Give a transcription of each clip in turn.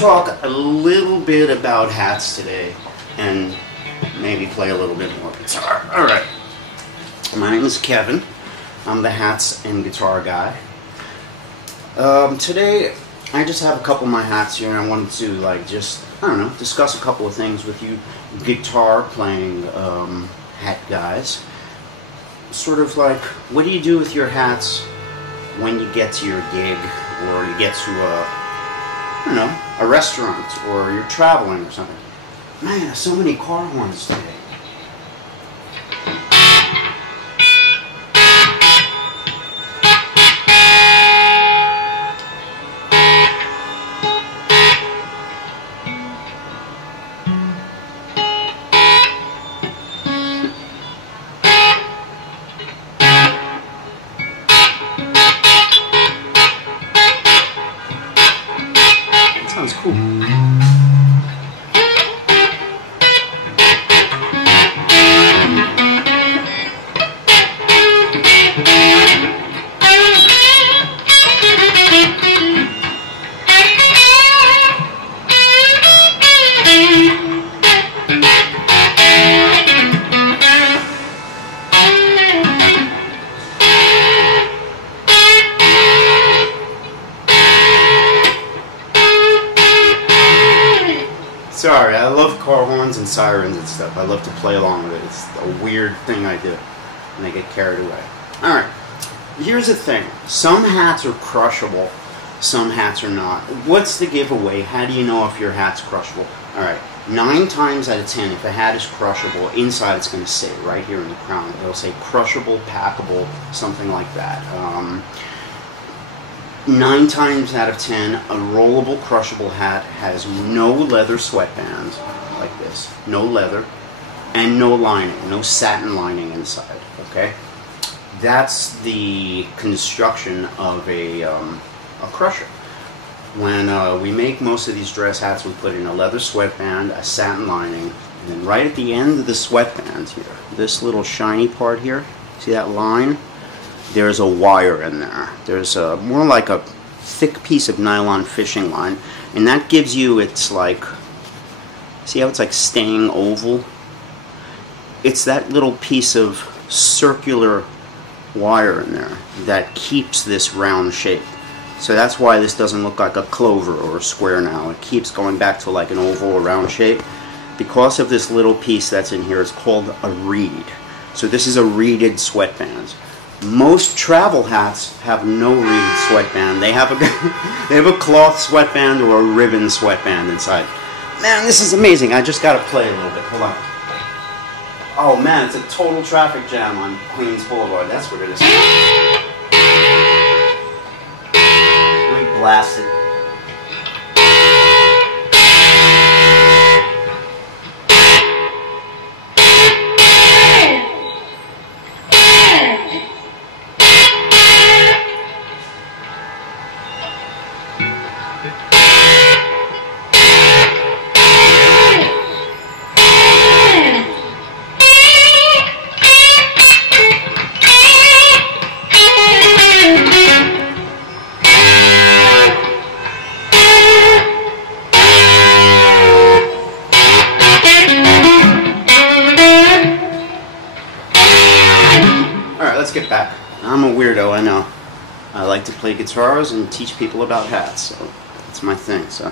talk a little bit about hats today and maybe play a little bit more guitar. Alright, my name is Kevin. I'm the hats and guitar guy. Today I just have a couple of my hats here and I wanted to I don't know, discuss a couple of things with you guitar playing hat guys. Sort of like, what do you do with your hats when you get to your gig or you get to a restaurant or you're traveling or something? Man, there's so many car horns today. Sounds cool. Sorry, I love car horns and sirens and stuff. I love to play along with it. It's a weird thing I do, and I get carried away. Alright, here's the thing. Some hats are crushable, some hats are not. What's the giveaway? How do you know if your hat's crushable? Alright, 9 times out of 10, if a hat is crushable, inside it's going to say right here in the crown. It'll say crushable, packable, something like that. 9 times out of 10, a rollable, crushable hat has no leather sweatbands, like this, no leather, and no lining, no satin lining inside, okay? That's the construction of a crusher. When we make most of these dress hats, we put in a leather sweatband, a satin lining, and then right at the end of the sweatband here, this little shiny part here, see that line? There's a wire in there. There's more like a thick piece of nylon fishing line, and that gives you, it's like, see how it's like staying oval? It's that little piece of circular wire in there that keeps this round shape. So that's why this doesn't look like a clover or a square now. It keeps going back to like an oval or round shape. Because of this little piece that's in here, it's called a reed. So this is a reeded sweatband. Most travel hats have no reeded sweatband. They have a cloth sweatband or a ribbon sweatband inside. Man, this is amazing. I just got to play a little bit. Hold on. Oh man, it's a total traffic jam on Queens Boulevard. That's what it is. We blast it. Let's get back. I'm a weirdo, I know. I like to play guitars and teach people about hats, so that's my thing. So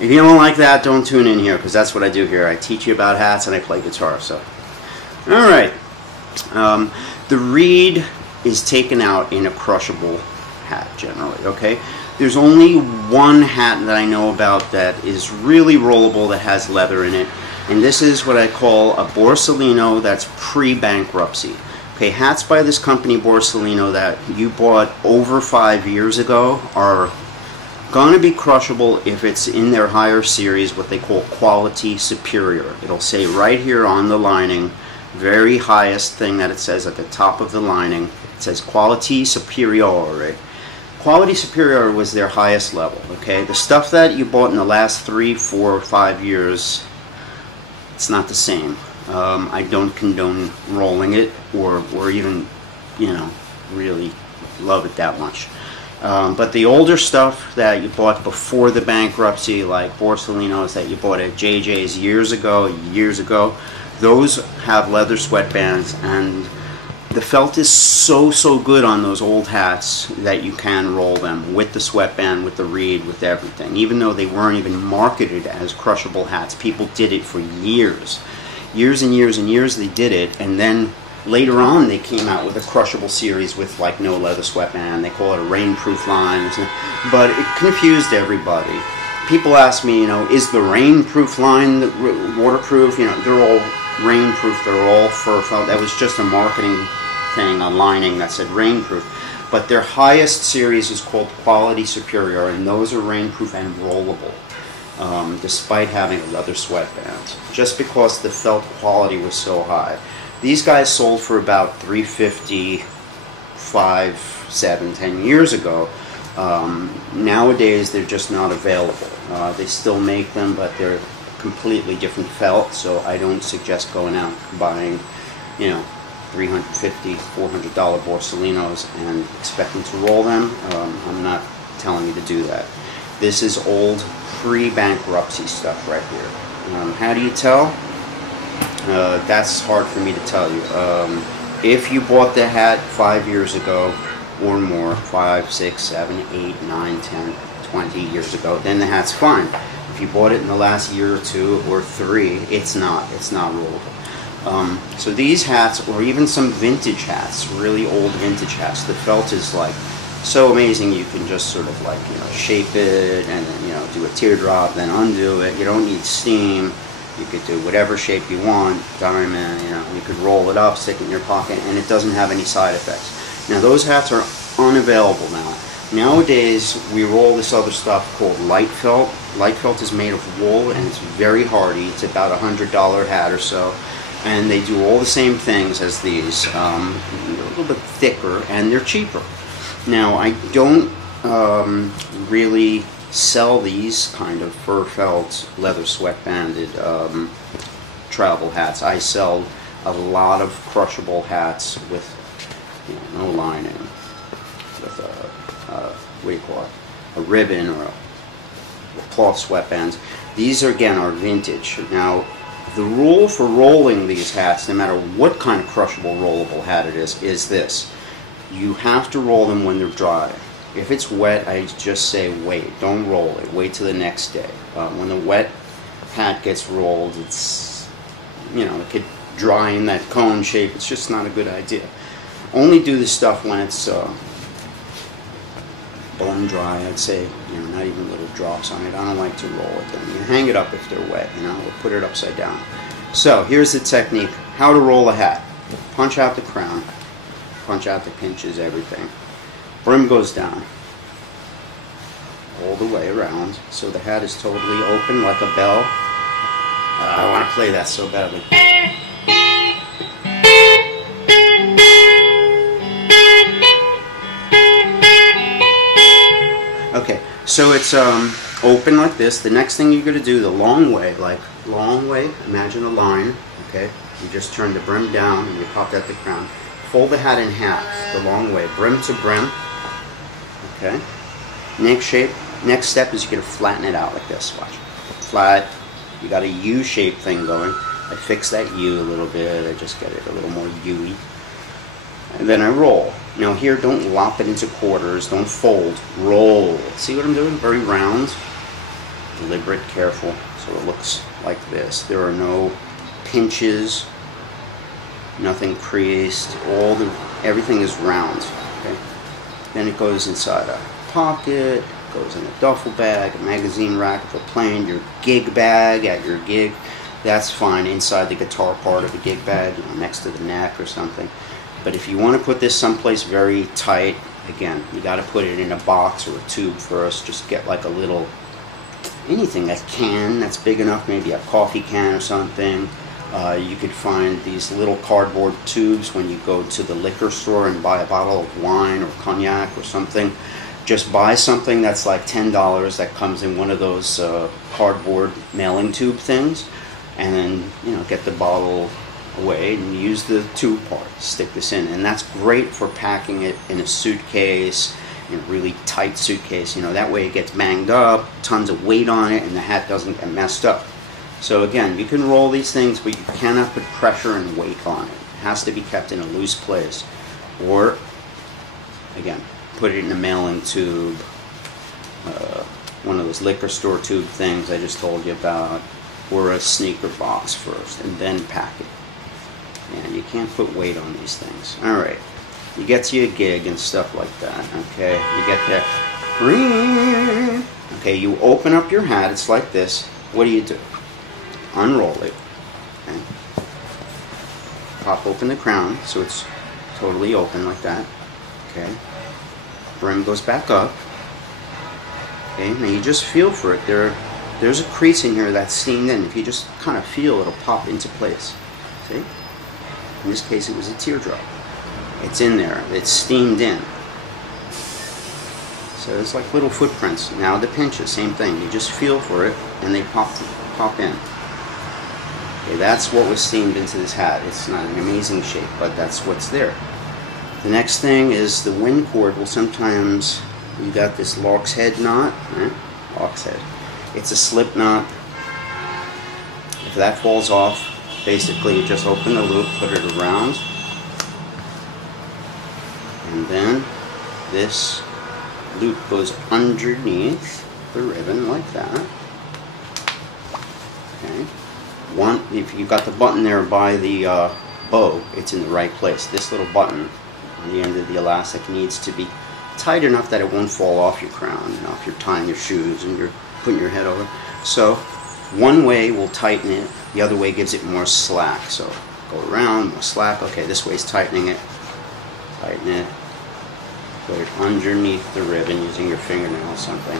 if you don't like that, don't tune in here, because that's what I do here. I teach you about hats and I play guitar. So, all right. The reed is taken out in a crushable hat generally. Okay. There's only one hat that I know about that is really rollable that has leather in it, and this is what I call a Borsalino that's pre-bankruptcy. Okay, hats by this company, Borsalino, that you bought over 5 years ago are going to be crushable if it's in their higher series, what they call quality superior. It'll say right here on the lining, very highest thing that it says at the top of the lining, it says quality superiore. Quality superior was their highest level, okay? The stuff that you bought in the last 3, 4, 5 years, it's not the same. I don't condone rolling it or even, you know, really love it that much. But the older stuff that you bought before the bankruptcy, like Borsalinos that you bought at JJ's years ago, those have leather sweatbands, and the felt is so good on those old hats that you can roll them with the sweatband, with the reed, with everything. Even though they weren't even marketed as crushable hats, people did it for years. Years and years and years they did it, and then later on they came out with a crushable series with like no leather sweatband. They call it a rainproof line, but it confused everybody. People ask me, is the rainproof line waterproof? They're all rainproof, they're all fur felt. That was just a marketing thing, a lining that said rainproof. But their highest series is called Quality Superior, and those are rainproof and rollable, despite having a leather sweatband, just because the felt quality was so high. These guys sold for about $350 5, 7, 10 years ago. Nowadays they're just not available. They still make them, but they're completely different felt, so I don't suggest going out buying, $350, $400 Borsalinos and expecting to roll them. I'm not telling you to do that. This is old pre-bankruptcy stuff right here. How do you tell? That's hard for me to tell you. If you bought the hat 5 years ago or more, 5, 6, 7, 8, 9, 10, 20 years ago, then the hat's fine. If you bought it in the last year or 2 or 3, it's not rollable. So these hats, or even some vintage hats, really old vintage hats, the felt is like so amazing. You can just sort of like shape it and then do a teardrop, then undo it. You don't need steam. You could do whatever shape you want, diamond. You could roll it up, stick it in your pocket, and it doesn't have any side effects. Now those hats are unavailable now. Nowadays we roll this other stuff called light felt. Light felt is made of wool and it's very hardy. It's about $100 hat or so. And they do all the same things as these. They're a little bit thicker and they're cheaper. Now I don't really sell these kind of fur felt, leather sweat-banded travel hats. I sell a lot of crushable hats with no lining, with a ribbon or a cloth sweatbands. These again are vintage. Now the rule for rolling these hats, no matter what kind of crushable rollable hat it is this: you have to roll them when they're dry. If it's wet, I just say wait, don't roll it, wait till the next day. When the wet hat gets rolled, it's, it could dry in that cone shape. It's just not a good idea. Only do this stuff when it's bone dry, I'd say, not even little drops on it. I don't like to roll it then. You hang it up if they're wet, or put it upside down. So here's the technique, how to roll a hat. Punch out the crown, punch out the pinches, everything. Brim goes down all the way around, so the hat is totally open like a bell. I want to play that so badly. Okay, so it's open like this. The next thing you're going to do, the long way, imagine a line, okay? You just turn the brim down and you pop out the crown. Fold the hat in half, the long way, brim to brim. Okay. Next step is you're going to flatten it out like this. Watch. Flat. You got a U-shaped thing going. I fix that U a little bit. I just get it a little more U-y. And then I roll. Now here, don't lop it into quarters. Don't fold. Roll. See what I'm doing? Very round. Deliberate, careful. So it looks like this. There are no pinches. Nothing creased. Everything is round. Okay. Then it goes inside a pocket, goes in a duffel bag, a magazine rack if you're playing, your gig bag at your gig. That's fine inside the guitar part of the gig bag, next to the neck or something. But if you want to put this someplace very tight, again, you got to put it in a box or a tube first. Just get like a little, anything, that can that's big enough, maybe a coffee can or something. You could find these little cardboard tubes when you go to the liquor store and buy a bottle of wine or cognac or something. Just buy something that's like $10 that comes in one of those cardboard mailing tube things, and then get the bottle away and use the tube part. Stick this in, and that's great for packing it in a suitcase, really tight suitcase. That way it gets banged up, tons of weight on it, and the hat doesn't get messed up. So again, you can roll these things, but you cannot put pressure and weight on it. It has to be kept in a loose place. Or, again, put it in a mailing tube, one of those liquor store tube things I just told you about, or a sneaker box first, and then pack it. And you can't put weight on these things. Alright, you get to your gig and stuff like that, okay? You get there. Okay, you open up your hat, it's like this. What do? Unroll it. Okay? Pop open the crown so it's totally open like that. Okay. Brim goes back up. Okay, now you just feel for it. There's a crease in here that's steamed in. If you just kind of feel, it'll pop into place. See? In this case, it was a teardrop. It's in there. It's steamed in. So it's like little footprints. Now the pinches, same thing. You just feel for it, and they pop in. Okay, that's what was steamed into this hat. It's not an amazing shape, but that's what's there. The next thing is the wind cord will sometimes, you got this lock's head knot, right? Lock's head. It's a slip knot. If that falls off, basically you just open the loop, put it around, and then this loop goes underneath the ribbon like that. Okay. If you got the button there by the bow, it's in the right place. This little button on the end of the elastic needs to be tight enough that it won't fall off your crown, if you're tying your shoes and you're putting your head over. So one way will tighten it, the other way gives it more slack. So go around, more slack. Okay, this way's tightening it. Tighten it. Put it underneath the ribbon using your fingernail or something.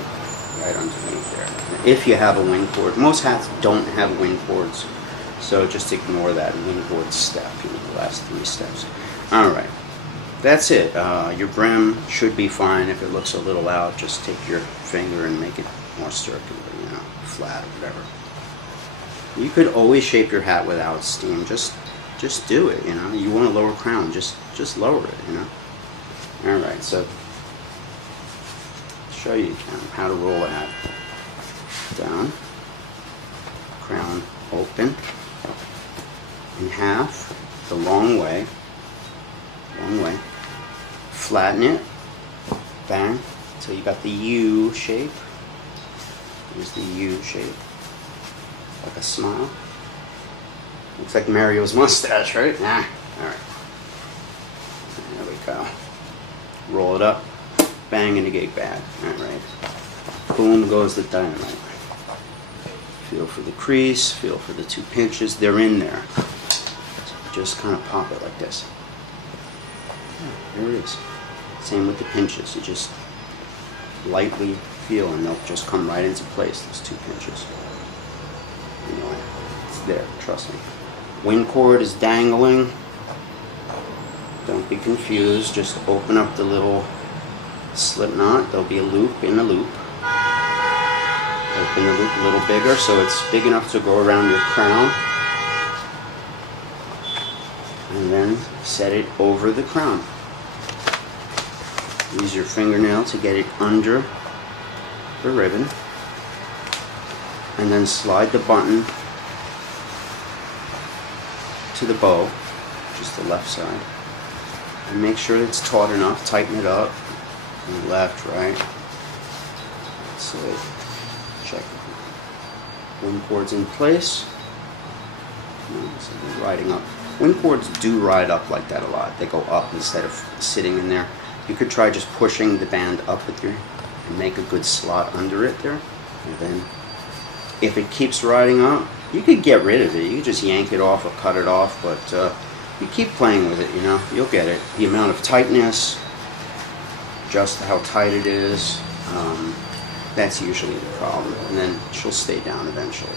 Right underneath there. If you have a wind cord. Most hats don't have wind cords, so just ignore that wind cord step, the last 3 steps. Alright, that's it. Your brim should be fine. If it looks a little out, just take your finger and make it more circular, flat or whatever. You could always shape your hat without steam. Just do it, You want a lower crown, just lower it, Alright, so show you how to roll a hat. Down, crown open, in half, the long way, flatten it, bang, until you got the U shape. Here's the U shape, like a smile. Looks like Mario's mustache, right? Nah, alright. There we go. Roll it up, bang in a gig bag. Alright. Boom goes the dynamite. Feel for the crease, feel for the 2 pinches. They're in there. So just kind of pop it like this. Yeah, there it is. Same with the pinches. You just lightly feel and they'll just come right into place, those 2 pinches. Anyway, it's there, trust me. Wind cord is dangling. Don't be confused. Just open up the little slip knot. There'll be a loop in the loop. Open the loop a little bigger so it's big enough to go around your crown. And then set it over the crown. Use your fingernail to get it under the ribbon. And then slide the button to the bow, just the left side. And make sure it's taut enough, tighten it up. And left, right. So check it. Wind cord's in place. So they're riding up. Wind cords do ride up like that a lot. They go up instead of sitting in there. You could try just pushing the band up with your and make a good slot under it there. And then if it keeps riding up, you could get rid of it. You could just yank it off or cut it off, but you keep playing with it, you'll get it. The amount of tightness, just how tight it is, that's usually the problem. And then she'll stay down eventually.